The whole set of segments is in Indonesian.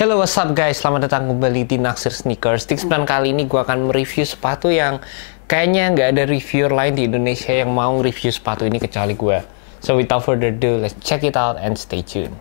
Hello, what's up guys? Selamat datang kembali di Naksir Sneakers. Di kesempatan kali ini gue akan mereview sepatu yang kayaknya nggak ada reviewer lain di Indonesia yang mau review sepatu ini kecuali gue. So without further ado, let's check it out and stay tuned.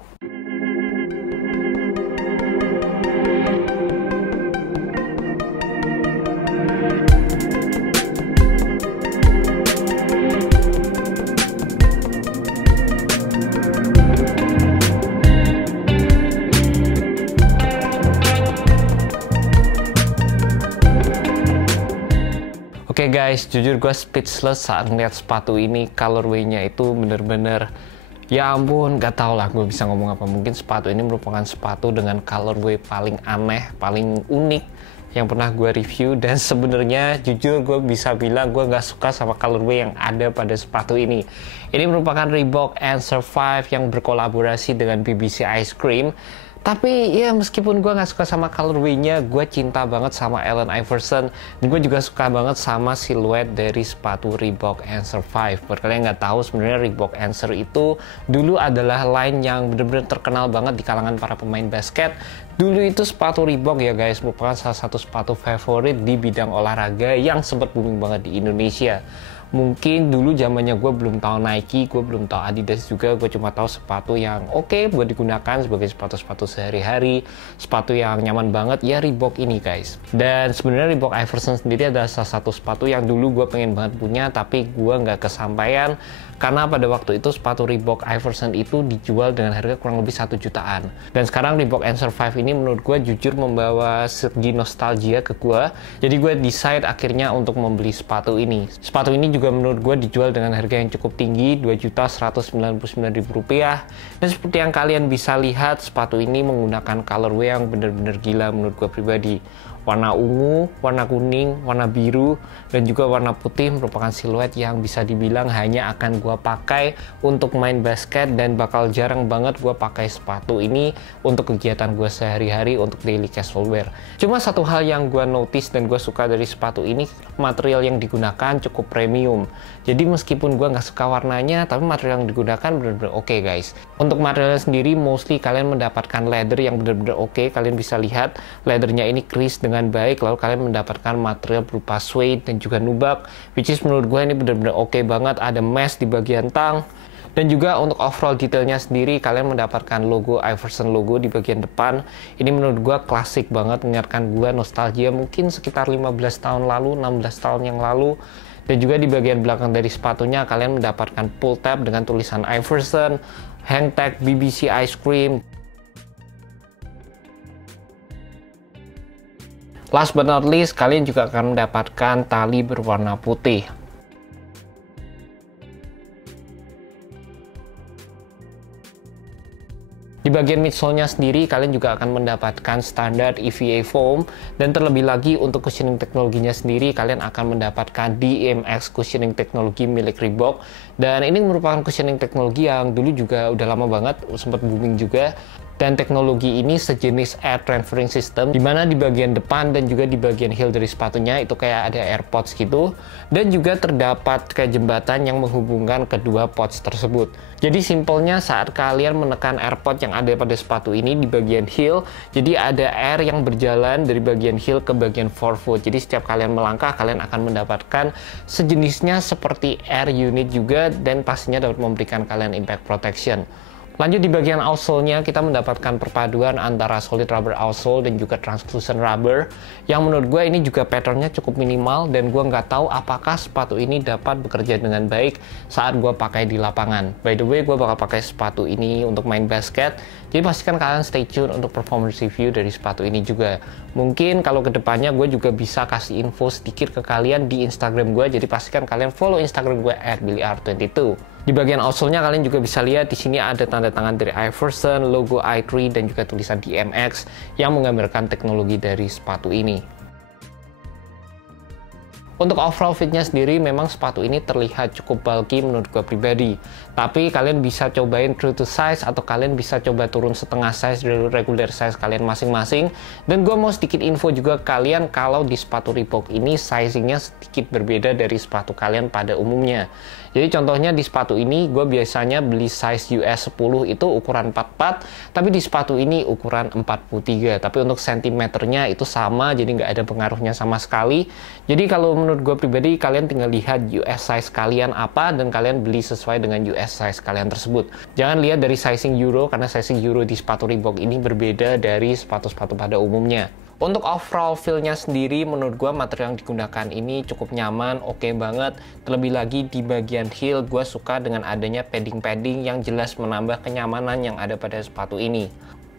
Oke guys, jujur gue speechless saat ngeliat sepatu ini. Colorway-nya itu bener-bener, ya ampun, gak tau lah gue bisa ngomong apa. Mungkin sepatu ini merupakan sepatu dengan colorway paling aneh, paling unik yang pernah gue review. Dan sebenarnya jujur gue bisa bilang gue gak suka sama colorway yang ada pada sepatu ini. Ini merupakan Reebok Answer 5 yang berkolaborasi dengan BBC Ice Cream. Tapi ya meskipun gue gak suka sama colorway-nya, gue cinta banget sama Allen Iverson. Dan gue juga suka banget sama siluet dari sepatu Reebok Answer 5. Buat kalian yang gak tahu, sebenarnya Reebok Answer itu dulu adalah line yang bener-bener terkenal banget di kalangan para pemain basket. Dulu itu sepatu Reebok ya guys, merupakan salah satu sepatu favorit di bidang olahraga yang sempat booming banget di Indonesia. Mungkin dulu zamannya gue belum tahu Nike, gue belum tahu Adidas juga, gue cuma tahu sepatu yang oke buat digunakan sebagai sepatu-sepatu sehari-hari, sepatu yang nyaman banget ya Reebok ini guys. Dan sebenarnya Reebok Iverson sendiri adalah salah satu sepatu yang dulu gue pengen banget punya, tapi gue nggak kesampaian karena pada waktu itu sepatu Reebok Iverson itu dijual dengan harga kurang lebih 1 jutaan. Dan sekarang Reebok Answer 5 ini menurut gue jujur membawa segi nostalgia ke gue. Jadi gue decide akhirnya untuk membeli sepatu ini. Sepatu ini juga menurut gue dijual dengan harga yang cukup tinggi, Rp2.199.000. Dan seperti yang kalian bisa lihat, sepatu ini menggunakan colorway yang bener-bener gila menurut gue pribadi. Warna ungu, warna kuning, warna biru, dan juga warna putih merupakan siluet yang bisa dibilang hanya akan gue pakai untuk main basket, dan bakal jarang banget gue pakai sepatu ini untuk kegiatan gue sehari-hari, untuk daily casual wear. Cuma satu hal yang gue notice dan gue suka dari sepatu ini, material yang digunakan cukup premium. Jadi meskipun gue nggak suka warnanya, tapi material yang digunakan benar-benar oke guys. Untuk materialnya sendiri, mostly kalian mendapatkan leather yang benar-benar oke. Kalian bisa lihat leathernya ini crease dengan baik, lalu kalian mendapatkan material berupa suede dan juga nubak, which is menurut gue ini benar-benar oke banget. Ada mesh di bagian tang, dan juga untuk overall detailnya sendiri kalian mendapatkan logo Iverson logo di bagian depan. Ini menurut gue klasik banget, mengingatkan gue nostalgia mungkin sekitar 15 tahun lalu, 16 tahun yang lalu. Dan juga di bagian belakang dari sepatunya kalian mendapatkan pull tab dengan tulisan Iverson, hang tag BBC Ice Cream. Last but not least, kalian juga akan mendapatkan tali berwarna putih. Di bagian midsole-nya sendiri, kalian juga akan mendapatkan standar EVA foam, dan terlebih lagi untuk cushioning teknologinya sendiri, kalian akan mendapatkan DMX cushioning teknologi milik Reebok. Dan ini merupakan cushioning teknologi yang dulu juga udah lama banget, sempat booming juga. Dan teknologi ini sejenis air transferring system, dimana di bagian depan dan juga di bagian heel dari sepatunya itu kayak ada AirPods gitu. Dan juga terdapat kayak jembatan yang menghubungkan kedua pods tersebut. Jadi simpelnya saat kalian menekan AirPod yang ada pada sepatu ini di bagian heel, jadi ada air yang berjalan dari bagian heel ke bagian forefoot. Jadi setiap kalian melangkah, kalian akan mendapatkan sejenisnya seperti air unit juga, dan pastinya dapat memberikan kalian impact protection. Lanjut di bagian outsole-nya, kita mendapatkan perpaduan antara solid rubber outsole dan juga translucent rubber, yang menurut gue ini juga patternnya cukup minimal, dan gue nggak tahu apakah sepatu ini dapat bekerja dengan baik saat gue pakai di lapangan. By the way, gue bakal pakai sepatu ini untuk main basket, jadi pastikan kalian stay tune untuk performance review dari sepatu ini juga. Mungkin kalau kedepannya gue juga bisa kasih info sedikit ke kalian di Instagram gue, jadi pastikan kalian follow Instagram gue @billyr22. Di bagian outsole-nya kalian juga bisa lihat di sini ada tanda tangan dari Iverson, logo i3, dan juga tulisan DMX yang menggambarkan teknologi dari sepatu ini. Untuk overall fitnya sendiri, memang sepatu ini terlihat cukup bulky menurut gue pribadi. Tapi kalian bisa cobain true to size, atau kalian bisa coba turun setengah size dari regular size kalian masing-masing. Dan gue mau sedikit info juga ke kalian kalau di sepatu Reebok ini sizingnya sedikit berbeda dari sepatu kalian pada umumnya. Jadi contohnya di sepatu ini gue biasanya beli size US 10 itu ukuran 44, tapi di sepatu ini ukuran 43. Tapi untuk sentimeternya itu sama, jadi nggak ada pengaruhnya sama sekali. Jadi kalau menurut gue pribadi, kalian tinggal lihat US size kalian apa dan kalian beli sesuai dengan US size kalian tersebut. Jangan lihat dari sizing Euro, karena sizing Euro di sepatu Reebok ini berbeda dari sepatu-sepatu pada umumnya. Untuk overall feel-nya sendiri, menurut gue material yang digunakan ini cukup nyaman, oke banget. Terlebih lagi di bagian heel, gue suka dengan adanya padding-padding yang jelas menambah kenyamanan yang ada pada sepatu ini.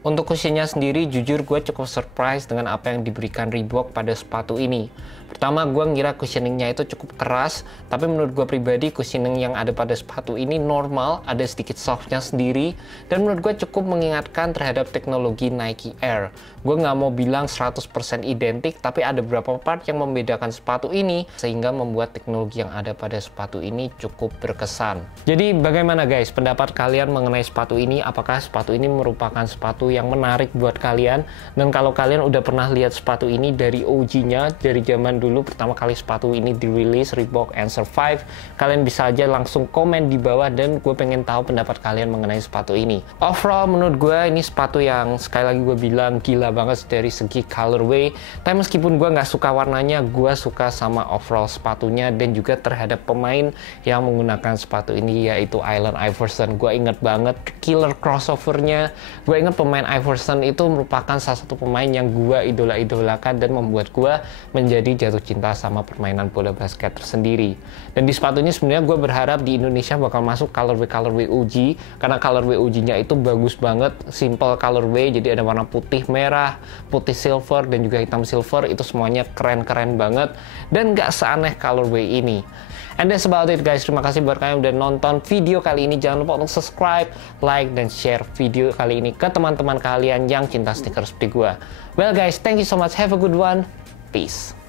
Untuk cushionnya sendiri, jujur gue cukup surprise dengan apa yang diberikan Reebok pada sepatu ini. Pertama, gue ngira cushioningnya itu cukup keras, tapi menurut gue pribadi cushioning yang ada pada sepatu ini normal, ada sedikit softnya sendiri, dan menurut gue cukup mengingatkan terhadap teknologi Nike Air. Gue nggak mau bilang 100% identik, tapi ada beberapa part yang membedakan sepatu ini, sehingga membuat teknologi yang ada pada sepatu ini cukup berkesan. Jadi bagaimana guys, pendapat kalian mengenai sepatu ini? Apakah sepatu ini merupakan sepatu yang menarik buat kalian? Dan kalau kalian udah pernah lihat sepatu ini dari OG-nya, dari zaman dulu pertama kali sepatu ini dirilis, Reebok Answer 5, kalian bisa aja langsung komen di bawah dan gue pengen tahu pendapat kalian mengenai sepatu ini. Overall menurut gue ini sepatu yang sekali lagi gue bilang gila banget dari segi colorway, tapi meskipun gue nggak suka warnanya, gue suka sama overall sepatunya dan juga terhadap pemain yang menggunakan sepatu ini, yaitu Allen Iverson. Gue inget banget killer crossovernya. Gue inget pemain Iverson itu merupakan salah satu pemain yang gue idola-idolakan dan membuat gue menjadi jatuh cinta sama permainan bola basket tersendiri. Dan di sepatu ini sebenarnya gue berharap di Indonesia bakal masuk colorway OG, karena colorway OG-nya itu bagus banget, simple colorway, jadi ada warna putih merah, putih silver, dan juga hitam silver, itu semuanya keren-keren banget dan gak seaneh colorway ini. And that's about it guys, terima kasih buat kalian udah nonton video kali ini. Jangan lupa untuk subscribe, like, dan share video kali ini ke teman-teman kalian yang cinta sneakers seperti gue. Well guys, thank you so much, have a good one, peace.